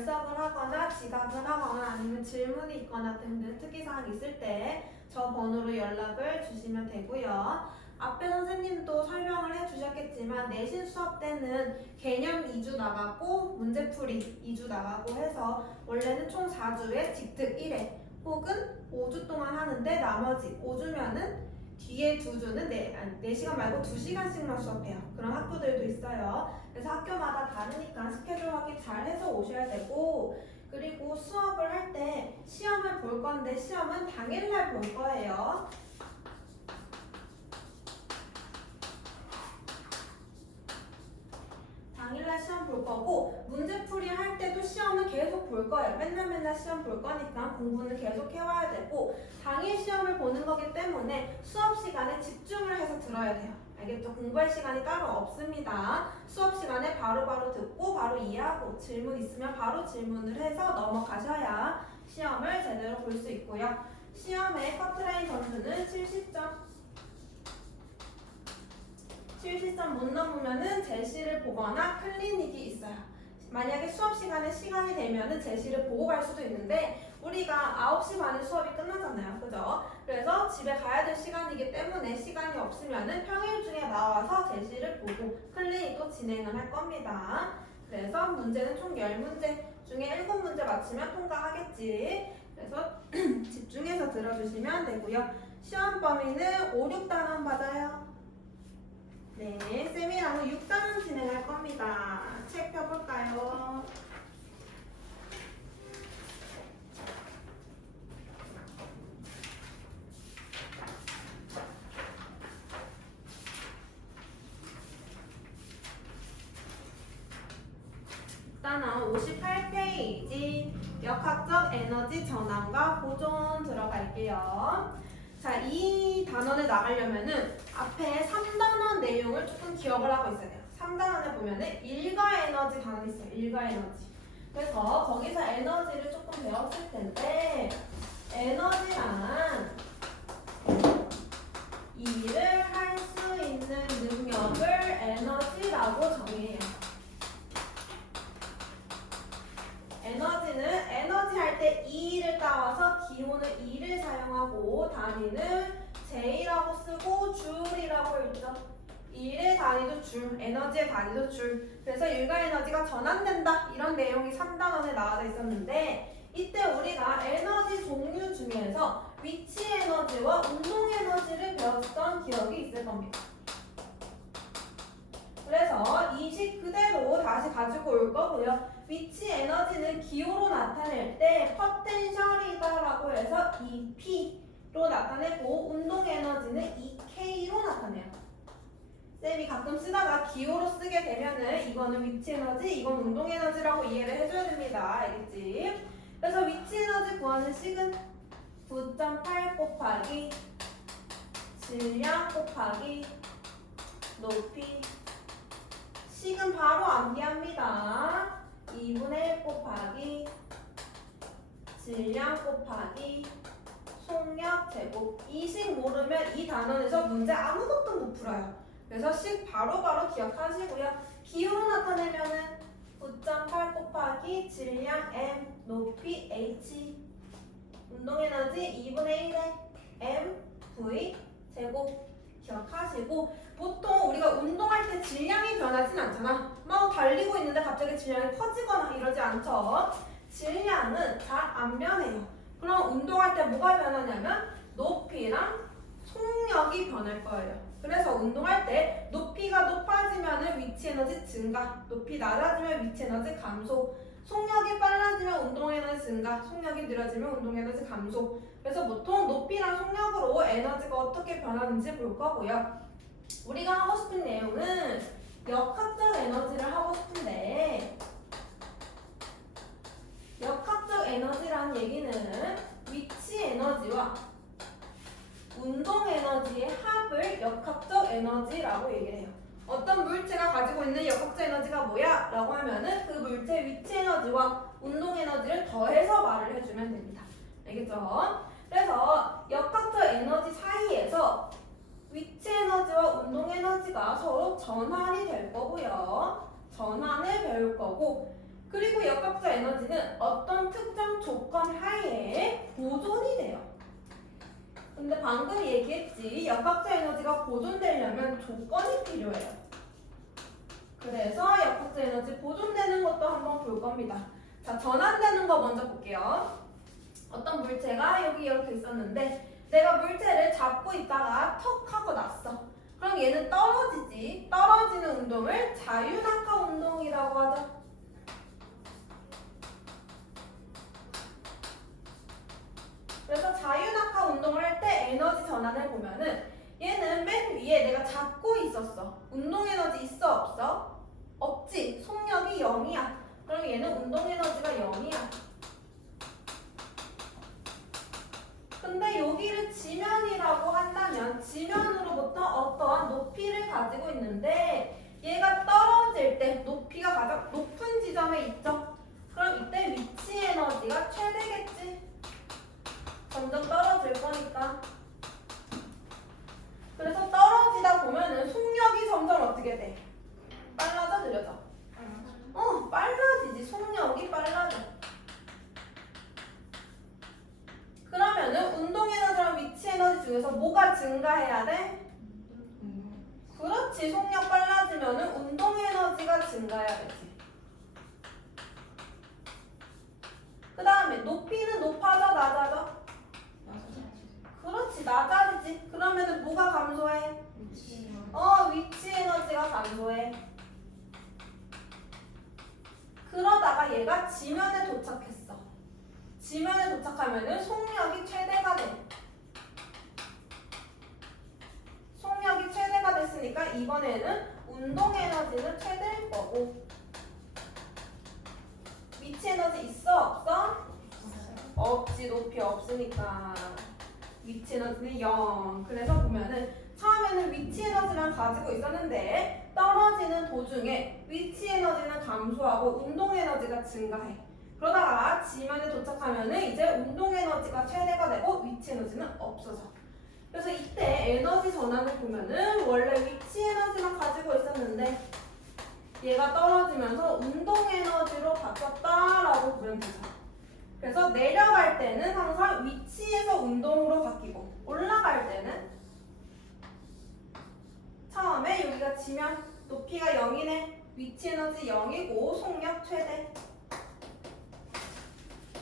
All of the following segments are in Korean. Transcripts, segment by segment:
결석을 하거나 지각을 하거나 아니면 질문이 있거나 등등 특이사항이 있을 때 저 번호로 연락을 주시면 되고요. 앞에 선생님도 설명을 해주셨겠지만 내신 수업 때는 개념 2주 나가고 문제풀이 2주 나가고 해서 원래는 총 4주에 직특 1회 혹은 5주 동안 하는데 나머지 5주면은 뒤에 2주는 4시간 말고 2시간씩만 수업해요. 그런 학교들도 있어요. 그래서 학교마다 다르니까 스케줄 확인 잘 해서 오셔야 되고, 그리고 수업을 할 때 시험을 볼 건데 시험은 당일날 볼 거예요. 당일날 시험 볼 거고 문제풀이 할 때도 시험은 계속 볼 거예요. 맨날 시험 볼 거니까 공부는 계속 해와야 되고 당일 시험을 보는 거기 때문에 수업 시간에 집중을 해서 들어야 돼요. 알겠죠? 공부할 시간이 따로 없습니다. 수업 시간에 바로바로 듣고 바로 이해하고 질문 있으면 바로 질문을 해서 넘어가셔야 시험을 제대로 볼 수 있고요. 시험의 커트라인 점수는 70점. 70점 못 넘으면은 제시를 보거나 클리닉이 있어요. 만약에 수업 시간에 시간이 되면은 제시를 보고 갈 수도 있는데 우리가 9시 반에 수업이 끝나잖아요. 그죠? 그래서 집에 가야 될 시간이기 때문에 시간이 없으면은 평일 중에 나와서 제시를 보고 클리닉도 진행을 할 겁니다. 그래서 문제는 총 10문제 중에 7문제 맞추면 통과하겠지. 그래서 집중해서 들어주시면 되고요. 시험 범위는 5, 6단원 받아요. 네, 쌤이랑 6단원 진행할 겁니다. 책 펴볼까요? 단원 58페이지 역학적 에너지 전환과 보존 들어갈게요. 자, 이 단원에 나가려면은 앞에 3단원 내용을 조금 기억을 하고 있어야 돼요. 3단원에 보면은 일가 에너지 단원이 있어요. 일가 에너지. 그래서 거기서 에너지를 조금 배웠을 텐데 에너지란 일을 할 수 있는 능력을 에너지라고 정의해요. 에너지는 에너지 할 때 E를 따와서 기호는 E를 사용하고 단위는 J라고 쓰고 줄이라고 읽죠. E의 단위도 줄, 에너지의 단위도 줄. 그래서 일가 에너지가 전환된다. 이런 내용이 3단원에 나와져 있었는데 이때 우리가 에너지 종류 중에서 위치 에너지와 운동 에너지를 배웠던 기억이 있을 겁니다. 그래서 이 식 그대로 다시 가지고 올 거고요. 위치 에너지는 기호로 나타낼 때 포텐셜이다라고 해서 EP로 나타내고 운동 에너지는 EK로 나타내요. 쌤이 가끔 쓰다가 기호로 쓰게 되면은 이거는 위치 에너지, 이건 운동 에너지라고 이해를 해줘야 됩니다. 알겠지? 그래서 위치 에너지 구하는 식은 9.8 곱하기 질량 곱하기 높이 식은 바로 암기합니다. 2분의 1 곱하기 질량 곱하기 속력 제곱. 이 식 모르면 이 단원에서 문제 아무것도 못 풀어요. 그래서 식 바로바로 기억하시고요. 기호로 나타내면은 9.8 곱하기 질량 M 높이 H 운동에너지 2분의 1에 M V 제곱 기억하시고 보통 우리가 운동할 때 질량이 변하진 않잖아. 막 달리고 있는데 갑자기 질량이 커지거나 이러지 않죠. 질량은 잘 안 변해요. 그럼 운동할 때 뭐가 변하냐면 높이랑 속력이 변할 거예요. 그래서 운동할 때 높이가 높아지면 위치 에너지 증가, 높이 낮아지면 위치 에너지 감소, 속력이 빨라지면 운동 에너지 증가, 속력이 느려지면 운동 에너지 감소. 그래서 보통 높이랑 속력으로 에너지가 어떻게 변하는지 볼 거고요. 우리가 하고 싶은 내용은 역학적 에너지를 하고 싶은데 역학적 에너지라는 얘기는 위치 에너지와 운동 에너지의 합을 역학적 에너지라고 얘기를 해요. 어떤 물체가 가지고 있는 역학적 에너지가 뭐야? 라고 하면은 그 물체의 위치 에너지와 운동 에너지를 더해서 말을 해주면 됩니다. 알겠죠? 그래서 역학적 에너지 사이에서 위치 에너지와 운동 에너지가 서로 전환이 될 거고요. 전환을 배울 거고 그리고 역학적 에너지는 어떤 특정 조건 하에 보존이 돼요. 근데 방금 얘기했지, 역학적 에너지가 보존되려면 조건이 필요해요. 그래서 역학적 에너지 보존되는 것도 한번 볼 겁니다. 자, 전환되는 거 먼저 볼게요. 어떤 물체가 여기 이렇게 있었는데 내가 물체를 잡고 있다가 턱 하고 났어. 그럼 얘는 떨어지지. 떨어지는 운동을 자유낙하 운동이라고 하죠. 그래서 자유낙하 운동을 할 때 에너지 전환을 보면은 얘는 맨 위에 내가 잡고 있었어. 운동 에너지 있어 없어? 없지. 속력이 0이야. 그럼 얘는 운동 에너지가 0이야. 근데 여기를 지면이라고 한다면 지면으로부터 어떠한 높이를 가지고 있는데 얘가 떨어질 때 높이가 가장 높은 지점에 있죠. 그럼 이때 위치 에너지가 최대겠지. 점점 떨어질 거니까. 그래서 떨어지다 보면은 속력이 점점 어떻게 돼? 빨라져 느려져? 빨라지지. 속력이 빨라져. 그러면은 운동 에너지랑 위치 에너지 중에서 뭐가 증가해야 돼? 그렇지. 속력 빨라지면은 운동 에너지가 증가해야 되지. 그 다음에 높이는 높아져 낮아져? 그렇지. 낮아지지. 그러면은 뭐가 감소해? 위치 에너지가 감소해. 그러다가 얘가 지면에 도착했어. 지면에 도착하면은 속력이 최대가 돼. 속력이 최대가 됐으니까 이번에는 운동 에너지는 최대일 거고. 위치 에너지 있어 없어? 없지. 높이 없으니까. 위치 에너지는 0. 그래서 보면은 처음에는 위치 에너지만 가지고 있었는데 떨어지는 도중에 위치 에너지는 감소하고 운동 에너지가 증가해. 그러다가 지면에 도착하면은 이제 운동 에너지가 최대가 되고 위치 에너지는 없어져. 그래서 이때 에너지 전환을 보면은 원래 위치 에너지만 가지고 있었는데 얘가 떨어지면서 운동 에너지로 바뀌었다라고 보면 되죠. 그래서 내려갈 때는 항상 위치에서 운동으로 바뀌고 올라갈 때는 처음에 여기가 지면 높이가 0이네. 위치 에너지 0이고 속력 최대.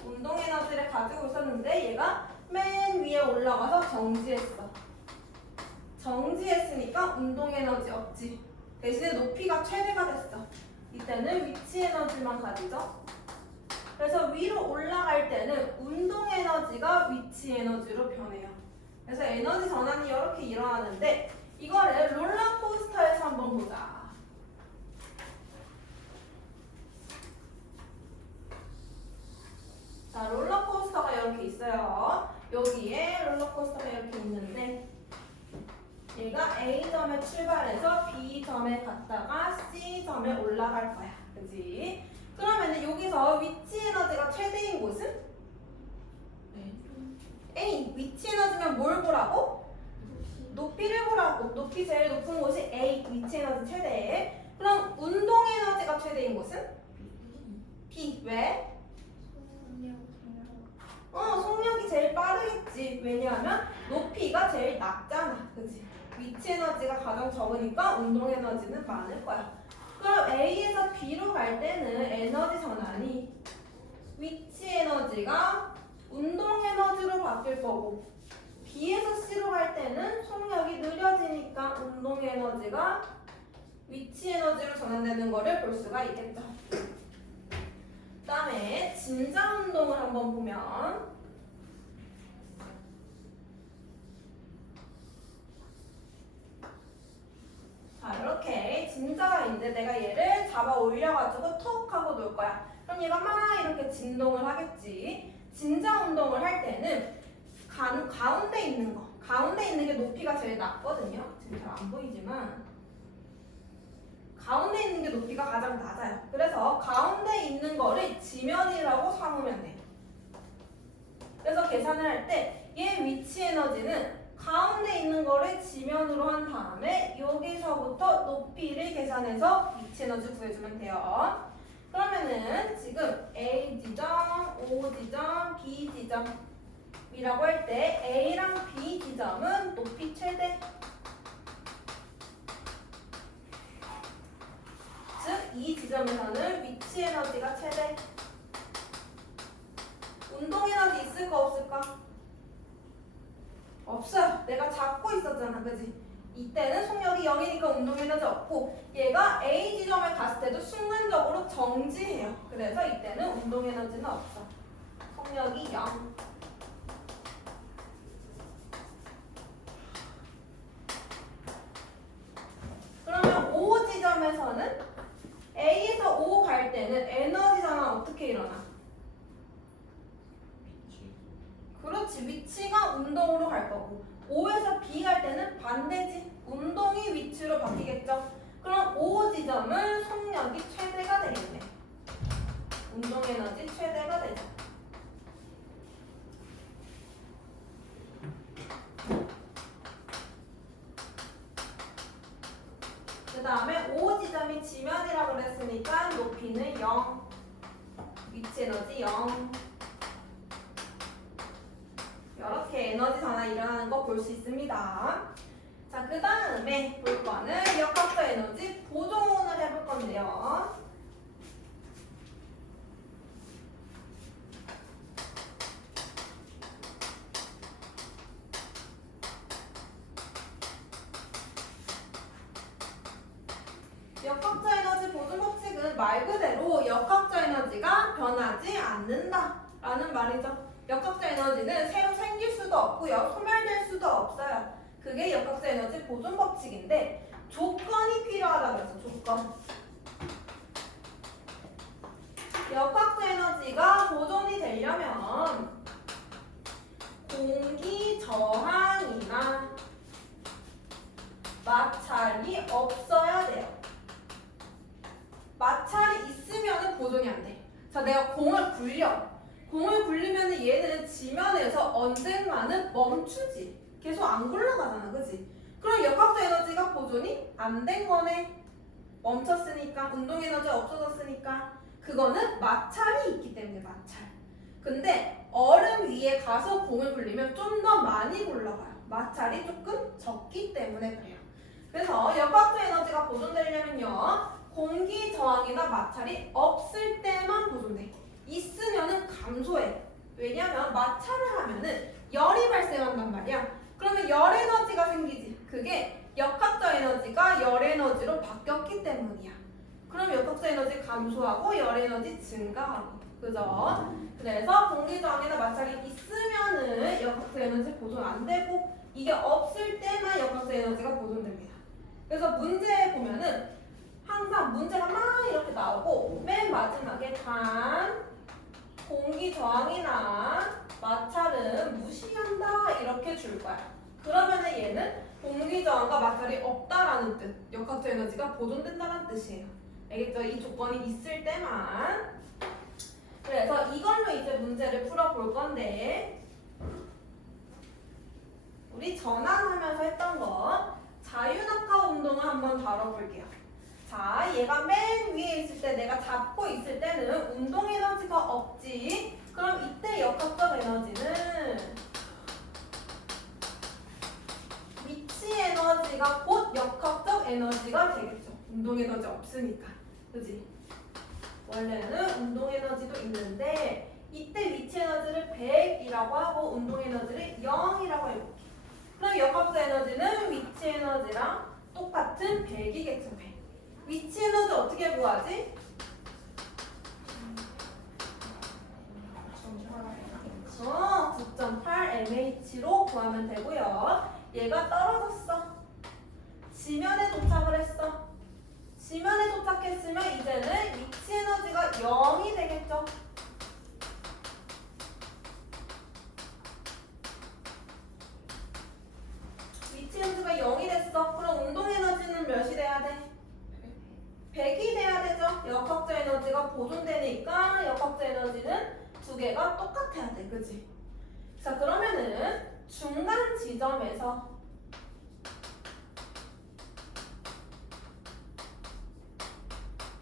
운동 에너지를 가지고 있었는데 얘가 맨 위에 올라가서 정지했어. 정지했으니까 운동 에너지 없지. 대신에 높이가 최대가 됐어. 이때는 위치 에너지만 가지죠. 그래서 위로 올라갈 때는 운동 에너지가 위치 에너지로 변해요. 그래서 에너지 전환이 이렇게 일어나는데 이거를 롤러코스터에서 한번 보자. 자, 롤러코스터가 이렇게 있어요. 여기에 롤러코스터가 이렇게 있는데 얘가 A점에 출발해서 B점에 갔다가 C점에 올라갈 거야. 그지? 그러면은 여기서 위치 에너지가 최대인 곳은? A. 위치 에너지면 뭘 보라고? 높이를 보라고. 높이 제일 높은 곳이 A. 위치 에너지 최대. 그럼 운동 에너지가 최대인 곳은? B. 왜? 속력이 제일 빠르겠지. 왜냐하면 높이가 제일 낮잖아. 그치? 위치 에너지가 가장 적으니까 운동 에너지는 많을 거야. 그럼 A에서 B로 갈 때는 에너지 전환이 위치 에너지가 운동 에너지로 바뀔 거고 B에서 C로 갈 때는 속력이 느려지니까 운동 에너지가 위치 에너지로 전환되는 거를 볼 수가 있겠죠. 그 다음에 진자 운동을 한번 보면 자, 이렇게 진자가 있는데 내가 얘를 잡아 올려가지고 톡 하고 놓을 거야. 그럼 얘가 막 이렇게 진동을 하겠지. 진자 운동을 할 때는 가운데 있는 거, 가운데 있는 게 높이가 제일 낮거든요. 지금 잘 안 보이지만 가운데 있는 게 높이가 가장 낮아요. 그래서 가운데 있는 거를 지면이라고 삼으면 돼. 그래서 계산을 할 때 얘 위치 에너지는 가운데 있는 거를 지면으로 한 다음에 여기서부터 높이를 계산해서 위치 에너지 구해주면 돼요. 그러면은 지금 A 지점, O 지점, B 지점이라고 할 때 A랑 B 지점은 높이 최대. 즉, 이 지점에서는 위치 에너지가 최대. 운동 에너지 있을까 없을까? 없어요. 내가 잡고 있었잖아, 그지? 이때는 속력이 0이니까 운동 에너지 없고, 얘가 A 지점에 갔을 때도 순간적으로 정지해요. 그래서 이때는 운동 에너지는 없어. 속력이 0. 그러면 O 지점에서는 A에서 O 갈 때는 에너지 전환 어떻게 일어나? 그렇지. 위치가 운동으로 갈 거고, O에서 B 갈 때는 반대지. 운동이 위치로 바뀌겠죠. 그럼 O 지점은 속력이 최대가 되겠네. 운동 에너지 최대가 되죠. 그 다음에 O 지점이 지면이라고 그랬으니까 높이는 0. 위치 에너지 0. 이렇게 에너지 전환이 일어나는 거 볼 수 있습니다. 자, 그 다음에 볼 거는 역학적 에너지 보존을 해볼 건데요. 역학적 에너지 보존 법칙은 말 그대로 역학적 에너지가 변하지 않는다라는 말이죠. 역학적 에너지는 새로 생길 수도 없고요. 소멸될 수도 없어요. 그게 역학적 에너지 보존 법칙인데 조건이 필요하다 그래서 조건. 역학적 에너지가 보존이 되려면 공기 저항이나 마찰이 없어야 돼요. 마찰이 있으면 보존이 안 돼. 자, 내가 공을 굴려. 공을 굴리면 얘는 지면에서 언젠가는 멈추지. 계속 안 굴러가잖아, 그치? 그럼 역학적 에너지가 보존이 안 된 거네. 멈췄으니까, 운동 에너지 없어졌으니까. 그거는 마찰이 있기 때문에 마찰. 근데 얼음 위에 가서 공을 굴리면 좀 더 많이 굴러가요. 마찰이 조금 적기 때문에 그래요. 그래서 역학적 에너지가 보존되려면요. 공기 저항이나 마찰이 없을 때만 보존돼. 있으면은 감소해. 왜냐면 마찰을 하면은 열이 발생한단 말이야. 그러면 열 에너지가 생기지. 그게 역학적 에너지가 열 에너지로 바뀌었기 때문이야. 그럼 역학적 에너지 감소하고 열 에너지 증가하고. 그죠? 그래서 공기 저항이나 마찰이 있으면은 역학적 에너지 보존 안 되고, 이게 없을 때만 역학적 에너지가 보존됩니다. 그래서 문제에 보면은 항상 문제가 막 이렇게 나오고 맨 마지막에 단 공기 저항이나 마찰은 무시한다 이렇게 줄 거야. 그러면은 얘는 공기 저항과 마찰이 없다라는 뜻, 역학적 에너지가 보존된다는 뜻이에요. 알겠죠? 이 조건이 있을 때만. 그래서 이걸로 이제 문제를 풀어볼 건데, 우리 전환하면서 했던 거 자유낙하 운동을 한번 다뤄볼게요. 자, 얘가 맨 위에 있을 때, 내가 잡고 있을 때는 운동 에너지가 없지. 그럼 이때 역학적 에너지는 위치 에너지가 곧 역학적 에너지가 되겠죠. 운동 에너지 없으니까. 그지? 원래는 운동 에너지도 있는데 이때 위치 에너지를 100이라고 하고 운동 에너지를 0이라고 해볼게. 그럼 역학적 에너지는 위치 에너지랑 똑같은 100이겠죠. 100. 위치 에너지 어떻게 구하지? 9.8mh로 구하면 되고요. 얘가 떨어졌어. 지면에 도착을 했어. 지면에 도착했으면 이제는 위치 에너지가 0이 되겠죠. 위치 에너지가 0이 됐어. 그럼 운동 에너지는 몇이 돼야 돼? 100이 돼야 되죠. 역학적 에너지가 보존되니까 역학적 에너지는 두 개가 똑같아야 돼. 그치? 자, 그러면은 중간 지점에서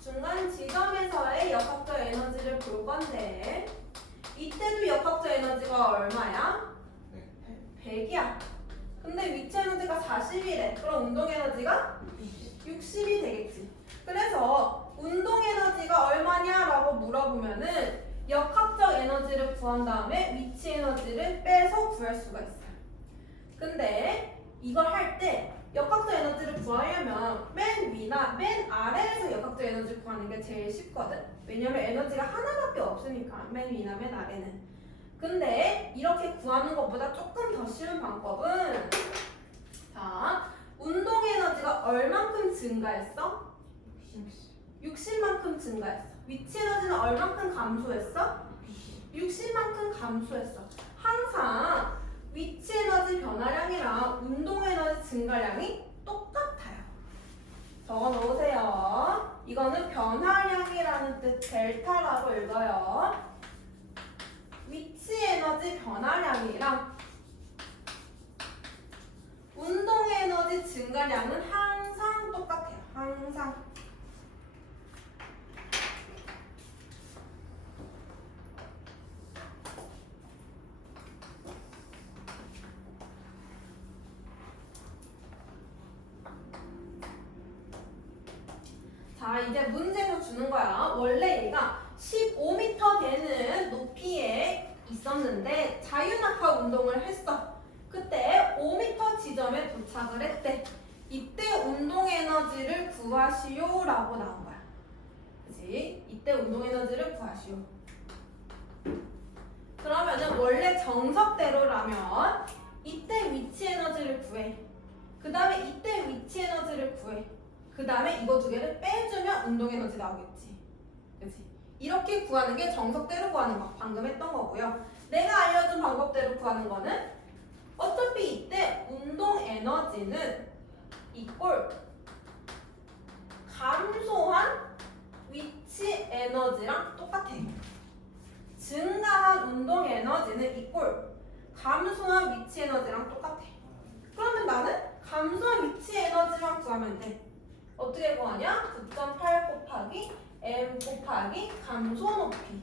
중간 다른 지점에서의 역학적 에너지를 볼 건데 이때도 역학적 에너지가 얼마야? 100이야. 근데 위치 에너지가 40이래. 그럼 운동 에너지가 60이 되겠지. 그래서 운동 에너지가 얼마냐라고 물어보면은 역학적 에너지를 구한 다음에 위치 에너지를 빼서 구할 수가 있어요. 근데 이걸 할 때 역학적 에너지를 구하려면 맨 위나 맨 아래에서 역학적 에너지를 구하는 게 제일 쉽거든. 왜냐면 에너지가 하나밖에 없으니까 맨 위나 맨 아래는. 근데 이렇게 구하는 것보다 조금 더 쉬운 방법은 자, 운동 에너지가 얼만큼 증가했어? 60만큼 증가했어. 위치 에너지는 얼만큼 감소했어? 60만큼 감소했어. 항상 위치 에너지 변화량이랑 운동 에너지 증가량이 똑같아요. 적어 놓으세요. 이거는 변화량이라는 뜻 델타라고 읽어요. 위치 에너지 변화량이랑 운동 에너지 증가량은 항상 똑같아요. 항상. 자, 이제 문제에서 주는 거야. 원래 얘가 15m 되는 높이에 있었는데 자유낙하 운동을 했어. 그때 5m 지점에 도착을 했대. 이때 운동 에너지를 구하시오라고 나온 거야. 그치? 이때 운동 에너지를 구하시오. 그러면은 원래 정석대로라면 이때 위치 에너지를 구해. 그 다음에 이때 위치 에너지를 구해. 그 다음에 이거 두 개를 빼주면 운동 에너지 나오겠지. 그치? 이렇게 구하는 게 정석대로 구하는 거. 방금 했던 거고요. 내가 알려준 방법대로 구하는 거는 어차피 이때 운동 에너지는 이꼴 감소한 위치 에너지랑 똑같아요. 증가한 운동 에너지는 이꼴 감소한 위치 에너지랑 똑같아. 그러면 나는 감소한 위치 에너지만 구하면 돼. 어떻게 구하냐? 9.8 곱하기 m 곱하기 감소 높이.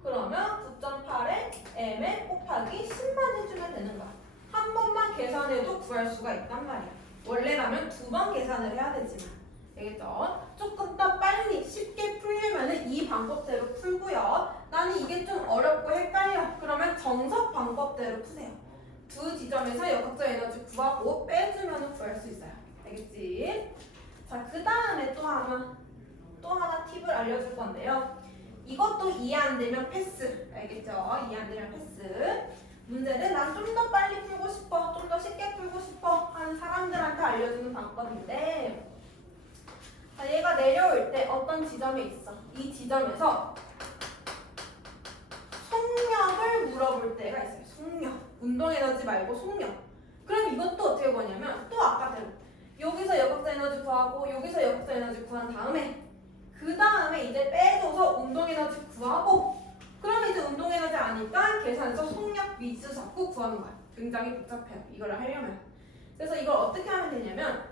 그러면 9.8에 m에 곱하기 10만 해주면 되는 거야. 한 번만 계산해도 구할 수가 있단 말이야. 원래라면 두 번 계산을 해야 되지만. 되겠죠? 조금 더 빨리 쉽게 풀려면은 이 방법대로 풀고요. 나는 이게 좀 어렵고 헷갈려. 그러면 정석 방법대로 푸세요. 두 지점에서 역학적 에너지 구하고 빼주면 구할 수 있어요. 알겠지? 자, 그 다음에 또 하나 팁을 알려줄 건데요. 이것도 이해 안 되면 패스. 알겠죠? 이해 안 되면 패스. 문제는 난 좀 더 빨리 풀고 싶어, 좀 더 쉽게 풀고 싶어 하는 사람들한테 알려주는 방법인데, 자, 얘가 내려올 때 어떤 지점에 있어? 이 지점에서 속력을 물어볼 때가 있어요. 속력. 운동 에너지 말고 속력. 그럼 이것도 어떻게 구하냐면 또 아까대로 여기서 역학적 에너지 구하고 여기서 역학적 에너지 구한 다음에 그 다음에 이제 빼줘서 운동 에너지 구하고 그러면 이제 운동 에너지 아니까 계산해서 속력 미수 잡고 구하는 거야. 굉장히 복잡해요. 이걸 하려면. 그래서 이걸 어떻게 하면 되냐면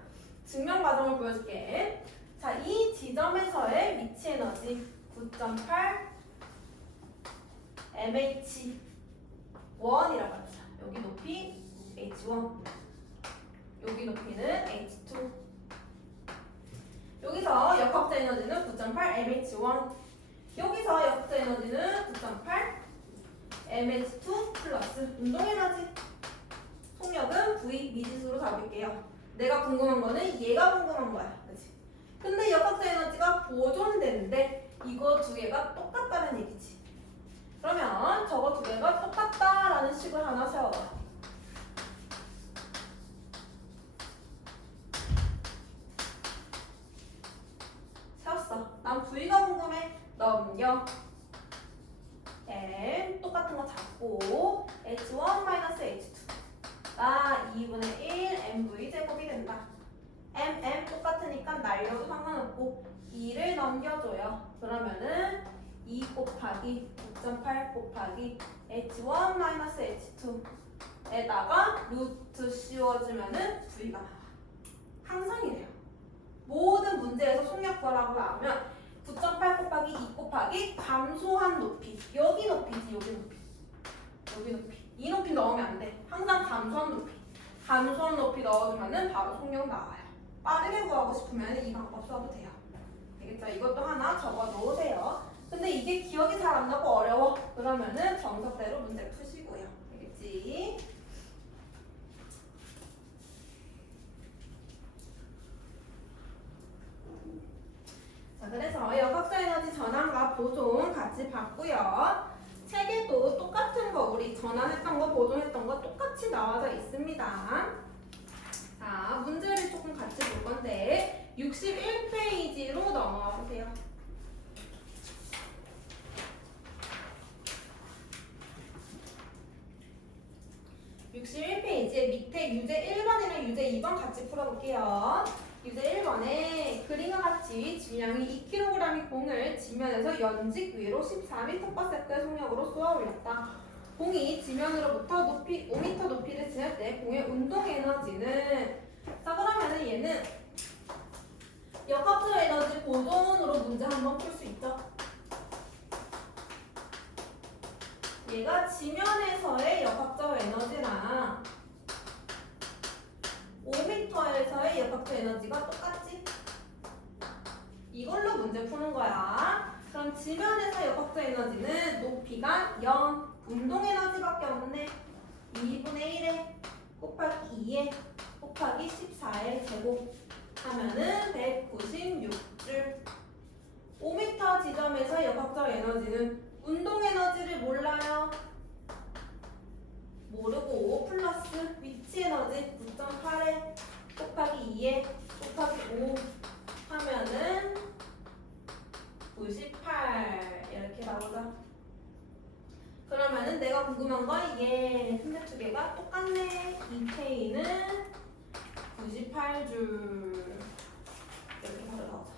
증명 과정을 보여줄게. 자, 이 지점에서의 위치 에너지 9.8 mh 1이라고 합시다. 여기 높이 h1, 여기 높이는 h2. 여기서 역학적 에너지는 9.8 mh1, 여기서 역학적 에너지는 9.8 mh2 플러스 운동 에너지. 속력은 v 미지수로 잡을게요. 내가 궁금한 거는 얘가 궁금한 거야. 그치? 근데 역학적 에너지가 보존되는데 이거 두 개가 똑같다는 얘기지. 그러면 저거 두 개가 똑같다라는 식을 하나 세워봐. 세웠어. 난 V가 궁금해. 넘겨. M 똑같은 거 잡고 H1-H2가 2분의 1 MV 제곱이 된다. M 똑같으니까 날려도 상관없고 2를 넘겨줘요. 그러면은 2 곱하기 9.8 곱하기 H1-H2에다가 루트 씌워주면은 V가 나와. 항상 이래요. 모든 문제에서 속력 구하라고 나오면 9.8 곱하기 2 곱하기 감소한 높이. 여기 높이지, 여기 높이. 여기 높이. 이 높이 넣으면 안 돼. 항상 감소한 높이. 감소한 높이 넣어주면은 바로 속력 나와요. 빠르게 구하고 싶으면 이 방법 써도 돼요. 알겠죠? 이것도 하나 적어 놓으세요. 근데 이게 기억이 잘 안 나고 어려워. 그러면은 정석대로 문제 푸시고요. 알겠지? 자, 그래서 역학적 에너지 전환과 보존 같이 봤고요. 책에도 똑같은 거 우리 전환했던 거, 보존했던 거 똑같이 나와져 있습니다. 자, 문제를 조금 같이 볼 건데 61페이지로 넘어가 보세요. 61페이지에 밑에 유제 1번이랑 유제 2번 같이 풀어볼게요. 유제 1번에 그림과 같이 질량이 2kg의 공을 지면에서 연직 위로 14m/s의 속력으로 쏘아 올렸다. 공이 지면으로부터 높이 5m 높이를 지날 때 공의 운동 에너지는, 자 그러면은 얘는 역학적 에너지 보존으로 문제 한번 풀 수 있죠. 얘가 지면에서의 역학적 에너지랑 5m에서의 역학적 에너지가 똑같지? 이걸로 문제 푸는 거야. 그럼 지면에서 역학적 에너지는 높이가 0, 운동 에너지밖에 없네. 2분의 1에 곱하기 2에 곱하기 14의 제곱 하면은 196줄. 5m 지점에서 역학적 에너지는 운동 에너지를 몰라요. 모르고 플러스 위치 에너지 9.8에 곱하기 2에 곱하기 5 하면은 98 이렇게 나오죠. 그러면은 내가 궁금한 거 이게 근데 두 개가 똑같네. 2K는 98줄 이렇게 바로 나오죠.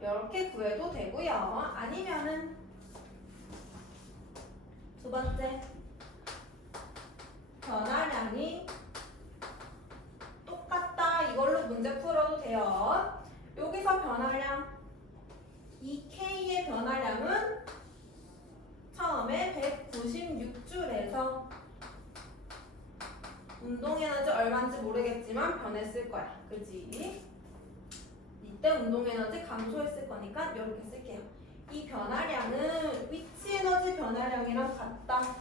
이렇게 구해도 되고요. 아니면은 두 번째 변화량이 똑같다. 이걸로 문제 풀어도 돼요. 여기서 변화량 2K의 변화량은 처음에 196줄에서 운동에너지 얼마인지 모르겠지만 변했을 거야. 그지? 이때 운동에너지 감소했을 거니까 이렇게 쓸게요. 이 변화량은 위치에너지 변화량이랑 같다.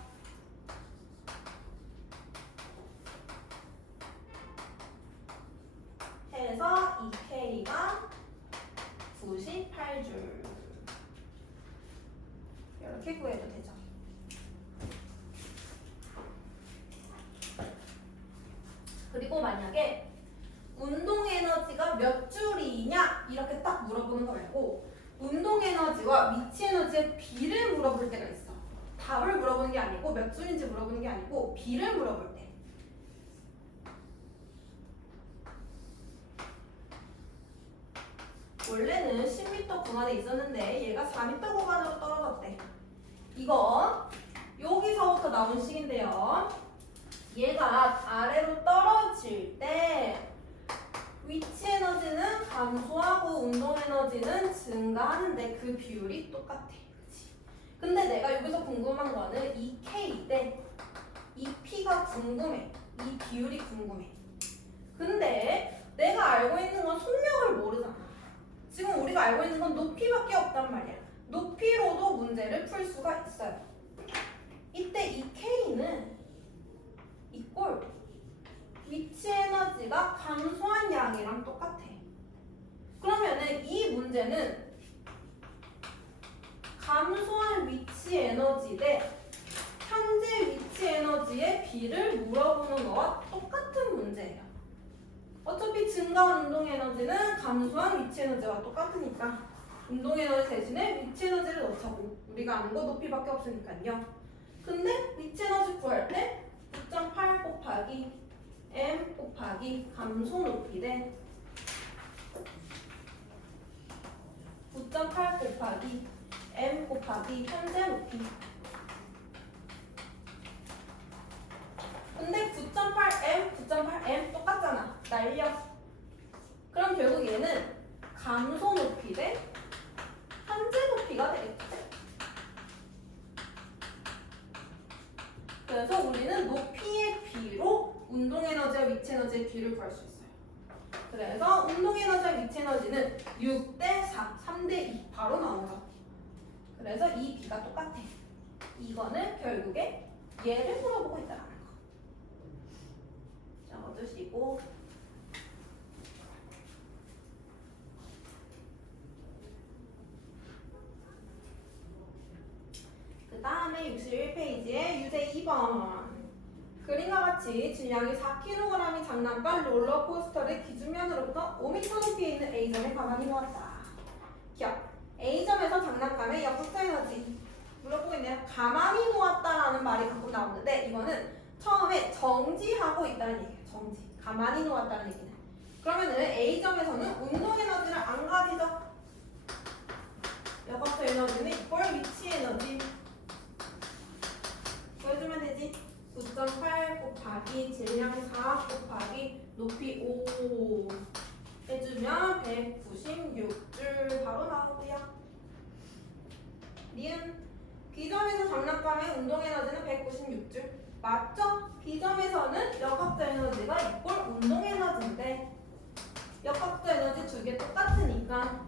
해서 2K가 98줄 이렇게 구해도 되죠. 그리고 만약에 운동 에너지가 몇 줄이냐 이렇게 딱 물어보는 거 말고 운동 에너지와 위치 에너지의 비를 물어볼 때가 있어. 답을 물어보는 게 아니고 몇 줄인지 물어보는 게 아니고 비를 물어볼 때. 원래는 10m 구간에 있었는데 얘가 4m 구간으로 떨어졌대. 이거 여기서부터 나온 식인데요. 얘가 아래로 떨어질 때 위치 에너지는 감소하고 운동 에너지는 증가하는데 그 비율이 똑같아. 그치? 근데 내가 여기서 궁금한 거는 이 K인데 이 P가 궁금해. 이 비율이 궁금해. 근데 내가 알고 있는 건 속력을 모르잖아. 지금 우리가 알고 있는 건 높이밖에 없단 말이야. 높이로도 문제를 풀 수가 있어요. 이때 이 K는 이꼴 위치 에너지가 감소한 양이랑 똑같아. 그러면은 이 문제는 감소한 위치 에너지 대 현재 위치 에너지의 비를 물어보는 거와 똑같은 문제예요. 어차피 증가한 운동 에너지는 감소한 위치 에너지와 똑같으니까 운동 에너지 대신에 위치 에너지를 넣자고. 우리가 아는 거 높이밖에 없으니까요. 근데 위치 에너지 구할 때 9.8 곱하기 m 곱하기 감소 높이 대 9.8 곱하기 m 곱하기 현재 높이. 근데 9.8m, 9.8m 똑같잖아. 날려. 그럼 결국 얘는 감소 높이 대 현재 높이가 되겠지. 그래서 우리는 높이의 비로 운동 에너지와 위치 에너지의 비를 구할 수 있어요. 그래서 운동 에너지와 위치 에너지는 6대 4, 3대 2 바로 나오죠. 그래서 이 비가 똑같아. 이거는 결국에 얘를 물어보고 있다는 거. 적어주시고 그 다음에 61페이지에 유제 2번 그림과 같이 질량이 4kg이 장난감 롤러코스터를 기준면으로부터 5m 높이에 있는 A점에 가만히 놓았다. 기억. A점에서 장난감의 역부터 에너지 물어보고 있네요. 가만히 놓았다라는 말이 가끔 나오는데 이거는 처음에 정지하고 있다는 얘기예요. 정지. 가만히 놓았다는 얘기는. 그러면은 A점에서는 운동 에너지를 안 가지죠. 역학적 에너지는 이퀄 위치 에너지. 보여주면 되지. 9.8 곱하기 질량 4 곱하기 높이 5 해주면 196줄 바로 나오고요. 니은 B점에서 장난감의 운동 에너지는 196줄 맞죠? B점에서는 역학적 에너지가 이꼴 운동 에너지인데 역학적 에너지 두 개 똑같으니까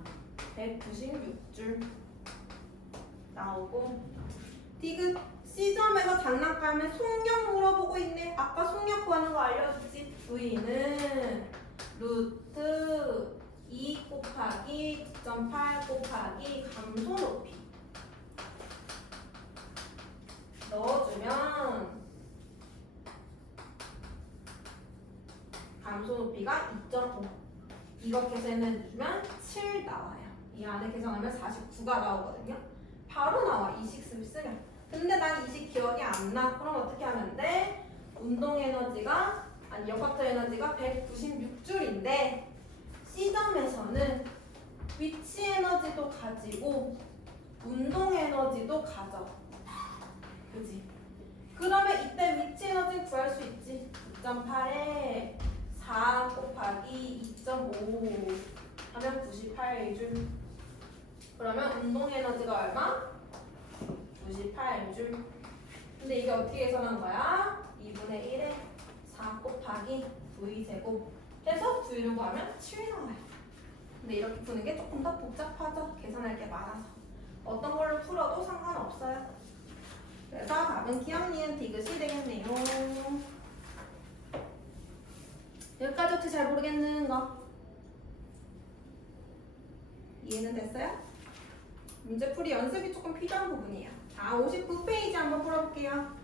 196줄 나오고 디귿 C점에서 장난감의 속력 물어보고 있네. 아까 속력 구하는 거 알려줬지? V는 루트 2 곱하기 9.8 곱하기 감소 높이 넣어주면 감소 높이가 2.5 이거 계산해주면 7 나와요. 이 안에 계산하면 49가 나오거든요. 바로 나와 이 식을 쓰면. 근데 난 이 식 기억이 안 나. 그럼 어떻게 하면 돼? 운동 에너지가 아니 역학적 에너지가 196줄인데 C점에서는 위치 에너지도 가지고 운동 에너지도 가져. 그지? 그러면 이때 위치 에너지 구할 수 있지. 9.8에 4 곱하기 2.5 하면 98줄. 그러면 운동 에너지가 얼마? 98줄. 근데 이게 어떻게 계산한 거야? 2분의 1에 4 곱하기 V제곱 해서 V를 구하면 7 나와요. 근데 이렇게 푸는 게 조금 더 복잡하죠? 계산할 게 많아서. 어떤 걸로 풀어도 상관없어요. 그래서 답은 기억, 니은, 디귿이 되겠네요. 여기까지 혹시 잘 모르겠는 거 이해는 됐어요? 문제풀이 연습이 조금 필요한 부분이에요. 자, 59페이지 한번 풀어볼게요.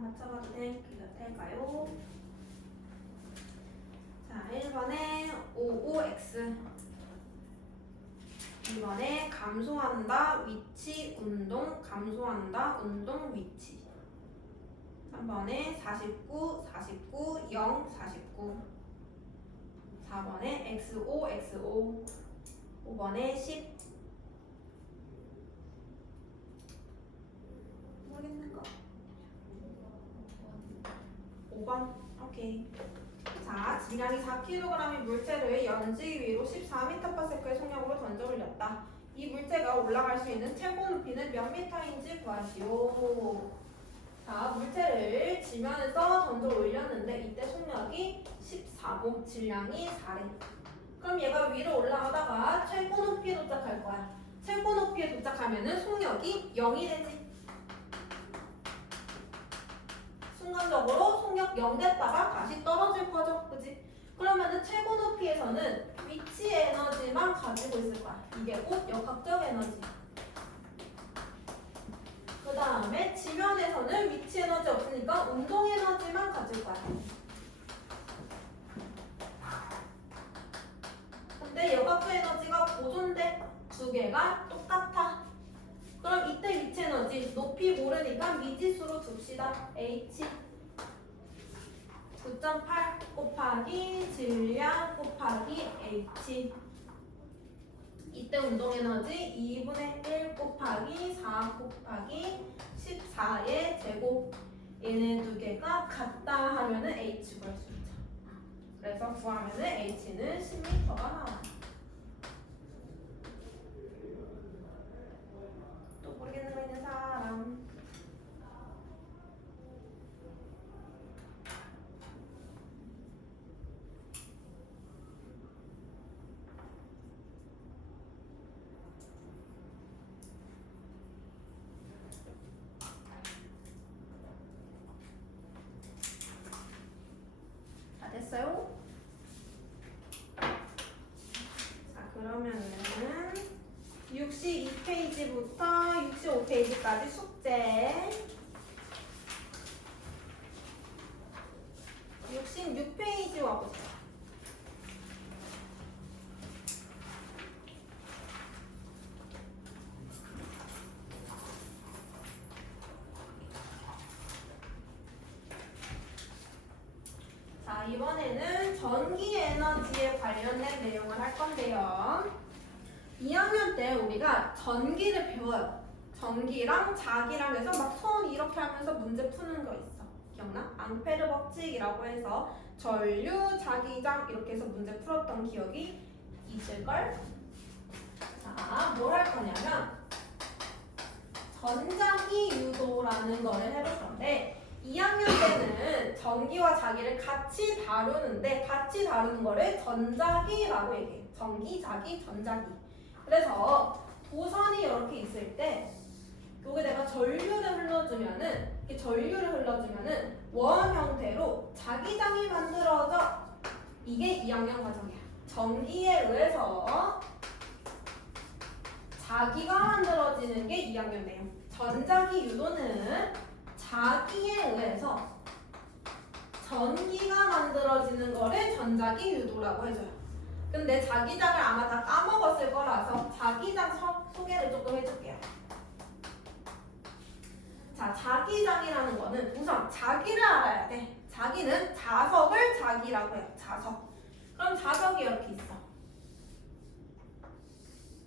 맞춰봐도 될까요? 자, 1번에 55x 2번에 감소한다 위치 운동 감소한다 운동 위치 3번에 49 0 49 4번에 x5 5번에 10 모르겠는 거 5번 오케이. 자, 질량이 4kg의 물체를 연지 위로 14m/s의 속력으로 던져 올렸다. 이 물체가 올라갈 수 있는 최고 높이는 몇 미터인지 구하시오. 자, 물체를 지면에서 던져 올렸는데 이때 속력이 14고 질량이 4래. 그럼 얘가 위로 올라가다가 최고 높이에 도착할 거야. 최고 높이에 도착하면은 속력이 0이 되지. 순간적으로 속력 0 됐다가 다시 떨어질 거죠. 그지? 그러면은 최고 높이에서는 위치 에너지만 가지고 있을 거야. 이게 곧 역학적 에너지. 그 다음에 지면에서는 위치 에너지 없으니까 운동 에너지만 가질 거야. 근데 역학적 에너지가 보존돼. 두 개가 똑같아. 그럼 이때 위치 에너지 높이 모르니까 미지수로 둡시다. H 9.8 곱하기 질량 곱하기 H 이때 운동 에너지 2분의 1 곱하기 4 곱하기 14의 제곱 얘네 두 개가 같다 하면은 H 구할 수 있죠. 그래서 구하면은 H는 10m가 나와요. 또 모르겠는 거 있는 사람? 다 됐어요? 자, 그러면은 62페이지부터 65페이지까지 숙제 66페이지 와보세요. 자, 이번에는 전기 에너지에 관련된 내용을 할 건데요. 2학년 때 우리가 전기를 배워요. 전기랑 자기랑 해서 막 손 이렇게 하면서 문제 푸는 거 있어. 기억나? 앙페르 법칙이라고 해서 전류, 자기장 이렇게 해서 문제 풀었던 기억이 있을걸? 자, 뭘 할 거냐면 전자기 유도라는 거를 해볼 건데 2학년 때는 전기와 자기를 같이 다루는데 같이 다루는 거를 전자기라고 얘기해. 전기, 자기, 전자기. 그래서 도선이 이렇게 있을 때 여기 내가 전류를 흘러주면은 원 형태로 자기장이 만들어져. 이게 2학년 과정이야. 전기에 의해서 자기가 만들어지는 게 2학년 내용. 전자기 유도는 자기에 의해서 전기가 만들어지는 거를 전자기 유도라고 해줘요. 근데 자기장을 아마 다 까먹었을 거라서 자기장 소개를 조금 해줄게요. 자, 자기장이라는 거는 우선 자기를 알아야 돼. 자기는 자석을 자기라고 해요. 자석. 그럼 자석이 이렇게 있어.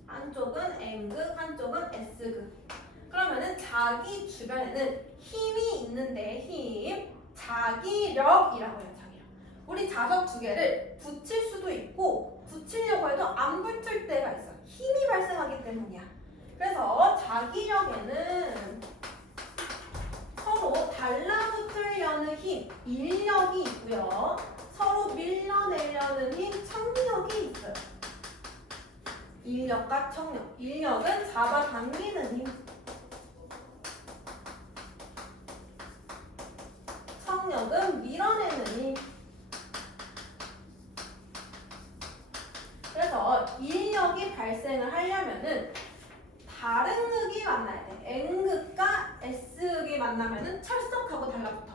한쪽은 N극, 한쪽은 S극. 그러면은 자기 주변에는 힘이 있는데 힘, 자기력이라고 해요. 자기력. 우리 자석 두 개를 붙일 수도 있고 붙이려고 해도 안 붙을 때가 있어. 힘이 발생하기 때문이야. 그래서 자기력에는 서로 달라붙으려는 힘, 인력이 있고요. 서로 밀려내려는 힘, 청력이 있어요. 인력과 청력. 인력은 잡아당기는 힘. 청력은 밀어내는 힘. 그래서 인력이 발생을 하려면은 다른 극이 만나야 돼. N극과 S극이 만나면은 철석하고 달라붙어.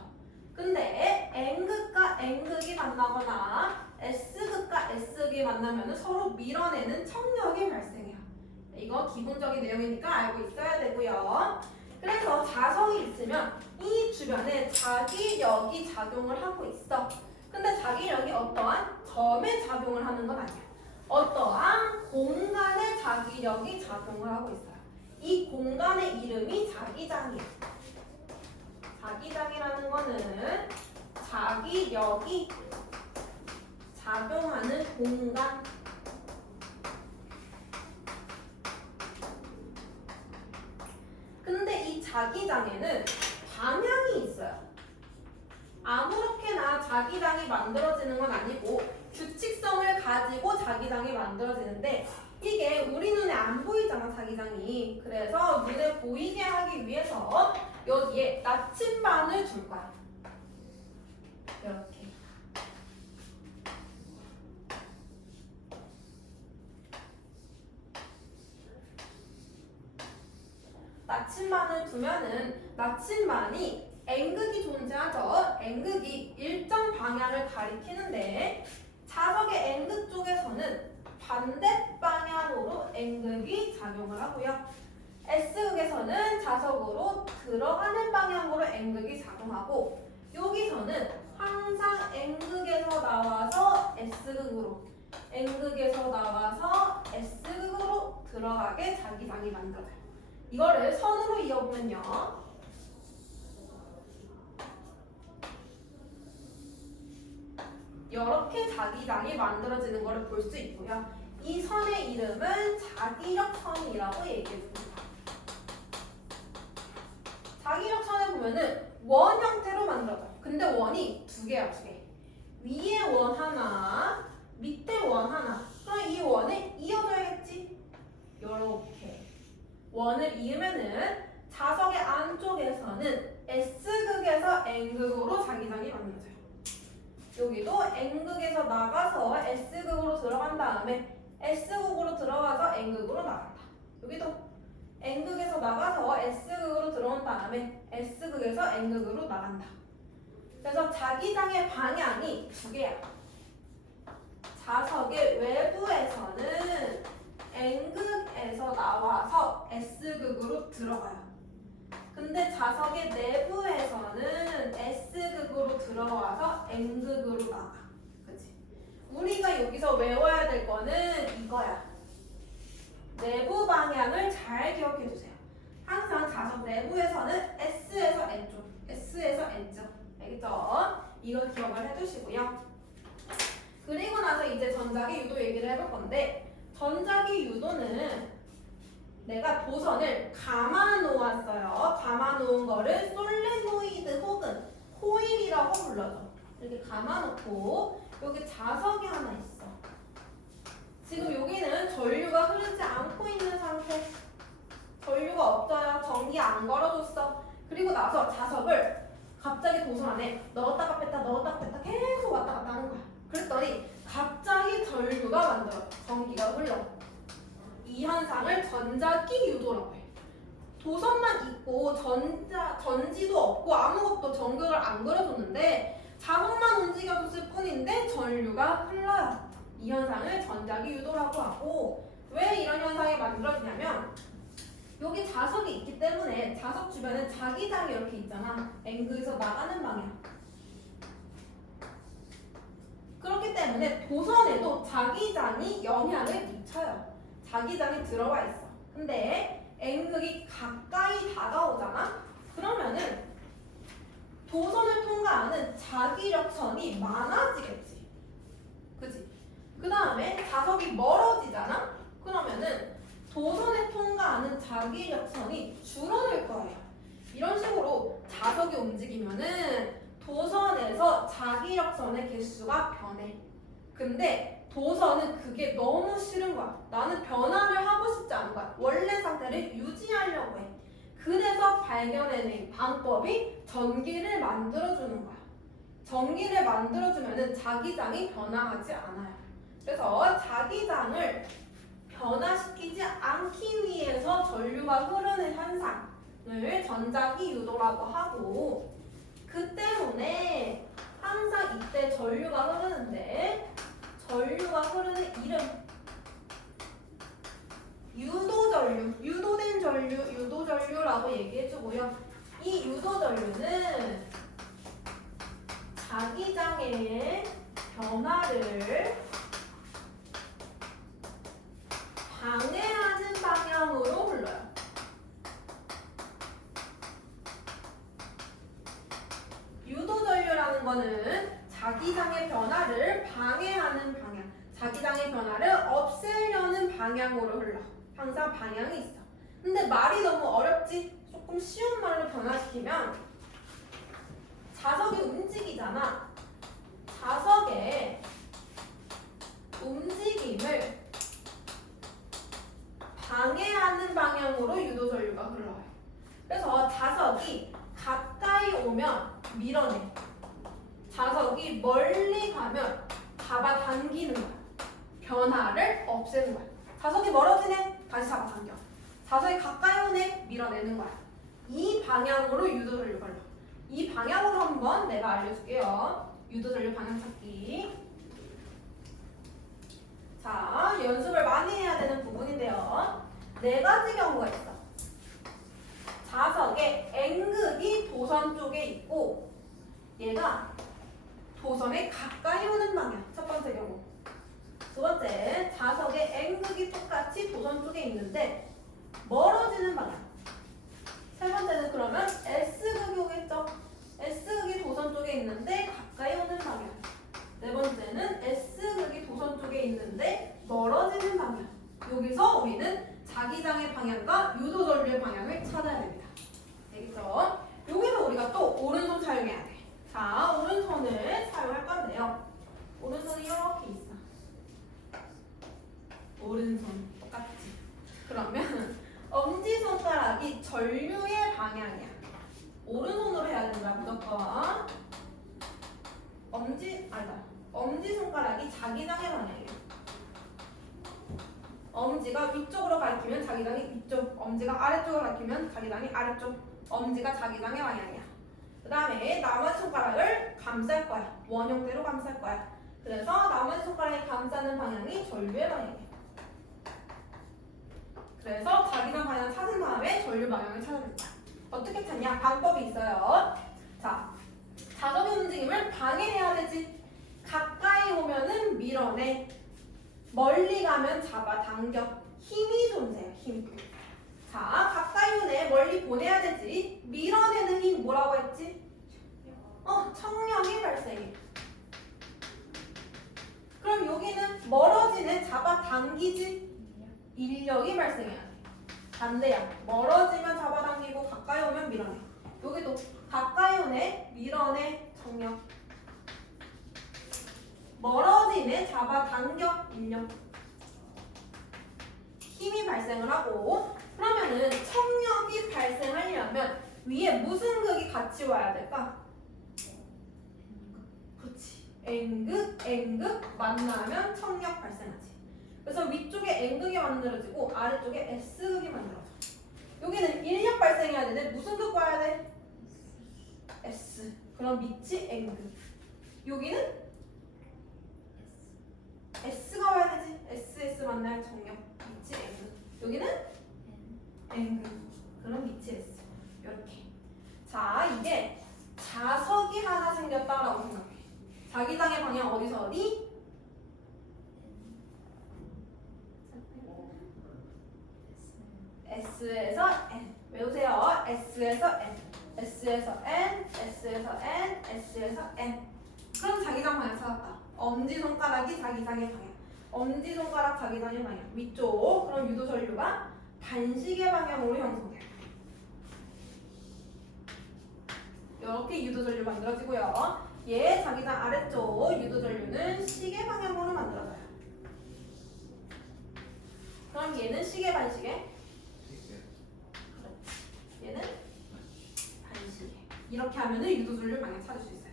근데 N극과 N극이 만나거나 S극과 S극이 만나면은 서로 밀어내는 청력이 발생해요. 이거 기본적인 내용이니까 알고 있어야 되고요. 그래서 자석이 있으면 이 주변에 자기력이 작용을 하고 있어. 근데 자기력이 어떠한 점에 작용을 하는 건 아니야. 어떠한 공간에 자기력이 작용을 하고 있어요. 이 공간의 이름이 자기장이에요. 자기장이라는 거는 자기력이 작용하는 공간. 근데 이 자기장에는 방향이 있어요. 아무렇게나 자기장이 만들어지는 건 아니고 규칙성을 가지고 자기장이 만들어지는데 이게 우리 눈에 안 보이잖아, 자기장이. 그래서 눈에 보이게 하기 위해서 여기에 나침반을 줄 거야. 이렇게. 나침반을 두면은 나침반이 N극이 존재하죠. N극이 일정 방향을 가리키는데 자석의 N극 쪽에서는 반대 방향으로 N극이 작용을 하고요. S극에서는 자석으로 들어가는 방향으로 N극이 작용하고 여기서는 항상 N극에서 나와서 S극으로 N극에서 나와서 S극으로 들어가게 자기장이 만들어져요. 이거를 선으로 이어보면요. 이렇게 자기장이 만들어지는 것을 볼 수 있고요. 이 선의 이름은 자기력선이라고 얘기해줍니다. 자기력선을 보면은 원 형태로 만들어져요. 근데 원이 두 개야, 두 개. 위에 원 하나, 밑에 원 하나. 그럼 이 원을 이어줘야겠지? 요렇게. 원을 이으면은 자석의 안쪽에서는 S극에서 N극으로 자기장이 만들어져요. 여기도 N극에서 나가서 S극으로 들어간 다음에 S극으로 들어가서 N극으로 나간다. 여기도 N극에서 나가서 S극으로 들어온 다음에 S극에서 N극으로 나간다. 그래서 자기장의 방향이 두 개야. 자석의 외부에서는 N극에서 나와서 S극으로 들어가요. 근데 자석의 내부에서는 S극으로 들어와서 N극으로 나가. 그치? 우리가 여기서 외워야 될 거는 이거야. 내부 방향을 잘 기억해 두세요. 항상 자석 내부에서는 S에서 N쪽, S에서 N쪽. 알겠죠? 이거 기억을 해두시고요. 그리고 나서 이제 전자기 유도 얘기를 해볼 건데 전자기 유도는 내가 도선을 감아 놓았어요. 감아 놓은 거를 솔레노이드 혹은 코일이라고 불러줘. 이렇게 감아 놓고 여기 자석이 하나 있어. 지금 여기는 전류가 흐르지 않고 있는 상태. 전류가 없어요. 전기 안 걸어줬어. 그리고 나서 자석을 갑자기 도선 안에 넣었다가 뺐다 넣었다가 뺐다 계속 왔다 갔다 하는 거야. 그랬더니 갑자기 전류가 만들어. 전기가 흘러. 이 현상을 전자기 유도라고 해. 도선만 있고 전지도 없고 아무것도 전극을 안 그려줬는데 자석만 움직여줬을 뿐인데 전류가 흘러요. 이 현상을 전자기 유도라고 하고 왜 이런 현상이 만들어지냐면 여기 자석이 있기 때문에 자석 주변에 자기장이 이렇게 있잖아. N극에서 나가는 방향. 그렇기 때문에 도선에도 자기장이 영향을 미쳐요. 자기장이 들어와 있어. 근데 N극이 가까이 다가오잖아? 그러면은 도선을 통과하는 자기력선이 많아지겠지. 그치? 그 다음에 자석이 멀어지잖아? 그러면은 도선을 통과하는 자기력선이 줄어들 거예요. 이런 식으로 자석이 움직이면은 도선에서 자기력선의 개수가 변해. 근데 도선은 그게 너무 싫은 거야. 나는 변화를 하고 싶지 않은 거야. 원래 상태를 유지하려고 해. 그래서 발견해낸 방법이 전기를 만들어주는 거야. 전기를 만들어주면은 자기장이 변화하지 않아요. 그래서 자기장을 변화시키지 않기 위해서 전류가 흐르는 현상을 전자기 유도라고 하고, 그 때문에 항상 이때 전류가 흐르는데 전류가 흐르는 이름 유도전류, 유도된 전류, 유도전류라고 얘기해주고요. 이 유도전류는 자기장의 변화를 방해하는 방향으로 흘러요. 유도전류라는 거는 자기장의 변화를 방해하는 방향, 자기장의 변화를 없애려는 방향으로 흘러. 항상 방향이 있어. 근데 말이 너무 어렵지? 조금 쉬운 말로 변화시키면 자석이 움직이잖아. 자석의 움직임을 방해하는 방향으로 유도전류가 흘러요. 그래서 자석이 가까이 오면 밀어내. 자석이 멀리 가면 잡아당기는 거야. 변화를 없애는 거야. 자석이 멀어지네? 다시 잡아당겨. 자석이 가까이 오네? 밀어내는 거야. 이 방향으로 유도전류가 흘러. 이 방향으로 한번 내가 알려줄게요. 유도전류 방향 찾기. 자, 연습을 많이 해야 되는 부분인데요. 4가지 경우가 있어. 자석의 N극이 도선 쪽에 있고 얘가 도선에 가까이 오는 방향. 첫 번째 경우. 두 번째, 자석의 N극이 똑같이 도선 쪽에 있는데 멀어지는 방향. 세 번째는 그러면 S극이 오겠죠. S극이 도선 쪽에 있는데 가까이 오는 방향. 네 번째는 S극이 도선 쪽에 있는데 멀어지는 방향. 여기서 우리는 자기장의 방향과 유도전류의 방향을 찾아야 됩니다. 알겠죠? 여기서 우리가 또 오른손 사용해야 돼. 자, 오른손을 사용할 건데요. 오른손이 이렇게 있어. 오른손 똑같지? 그러면 엄지손가락이 전류의 방향이야. 오른손으로 해야 된다 무조건. 엄지손가락이 자기장의 방향이에요. 엄지가 위쪽으로 가리키면 자기장이 위쪽, 엄지가 아래쪽으로 가리키면 자기장이 아래쪽, 엄지가 자기장의 방향이야. 그 다음에 나머지 손가락을 감쌀 거야. 원형대로 감쌀 거야. 그래서 나머지 손가락이 감싸는 방향이 전류의 방향이야. 그래서 자기장 방향 찾은 다음에 전류 방향을 찾아줄 거야. 어떻게 찾냐? 방법이 있어요. 자, 자석의 움직임을 방해해야 되지. 가까이 오면은 밀어내. 멀리 가면 잡아당겨. 힘이 존재해. 힘. 자, 가까이 오네. 멀리 보내야 되지. 밀어내는 힘 뭐라고 했지? 청력이 발생해. 그럼 여기는 멀어지네. 잡아당기지. 인력이 발생해야 돼. 반대야. 멀어지면 잡아당기고 가까이 오면 밀어내. 여기도 가까이 오네. 밀어내. 청력. 멀어지네. 잡아당겨. 인력. 힘이 발생을 하고, 그러면은 청력이 발생하려면 위에 무슨 극이 같이 와야 될까? 그렇지. N극, N극 만나면 청력 발생하지. 그래서 위쪽에 N극이 만들어지고 아래쪽에 S극이 만들어져. 여기는 인력 발생해야 되는데 무슨 극 와야 돼? S. 그럼 밑이 N극. 여기는 S가 와야 되지. SS 만나야 청력. 밑이 N극. 여기는 N극. 그럼 밑이 S. 이렇게. 자, 이게 자석이 하나 생겼다라고 생각해. 자기장의 방향 어디서 어디? S에서 N. 외우세요. S에서 N. S에서 N. S에서 N. S에서 N. 그럼 자기장 방향 찾았다. 엄지손가락이 자기장의 방향. 엄지손가락 자기장의 방향. 위쪽. 그럼 유도전류가 반시계 방향으로 형성돼요. 이렇게 유도전류 만들어지고요. 얘 자기장 아래쪽 유도전류는 시계 방향으로 만들어져요. 그럼 얘는 시계 반시계? 얘는 반시계. 이렇게 하면은 유도전류 방향 찾을 수 있어요.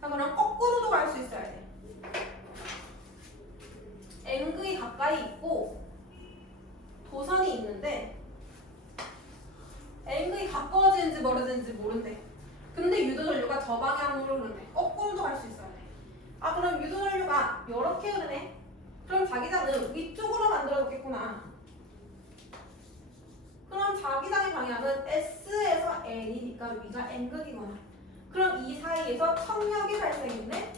자, 그럼 거꾸로도 갈 수 있어야 돼. N극이 가까이 있고 도선이 있는데 N극이 가까워지는지 멀어지는지 모른대. 근데 유도전류가 저 방향으로 흐르네. 거꾸로도 갈 수 있어야 돼. 아 그럼 유도전류가 이렇게 흐르네. 그럼 자기장은 위쪽으로 만들어졌겠구나. 그럼 자기장의 방향은 S에서 N이니까 여기가 N극이구나. 그럼 이 사이에서 청력이 발생했네.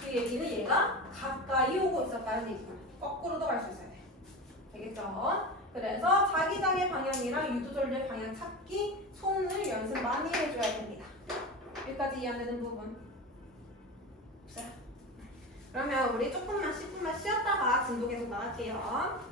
그 얘기는 얘가 가까이 오고 있었다는 얘기구나. 거꾸로도 갈 수 있어야 돼. 되겠죠? 그래서 자기장의 방향이랑 유도전류의 방향 찾기 손을 연습 많이 해줘야 됩니다. 여기까지 이해 안 되는 부분 없어요? 그러면 우리 조금만 10분만 쉬었다가 진도 계속 나갈게요.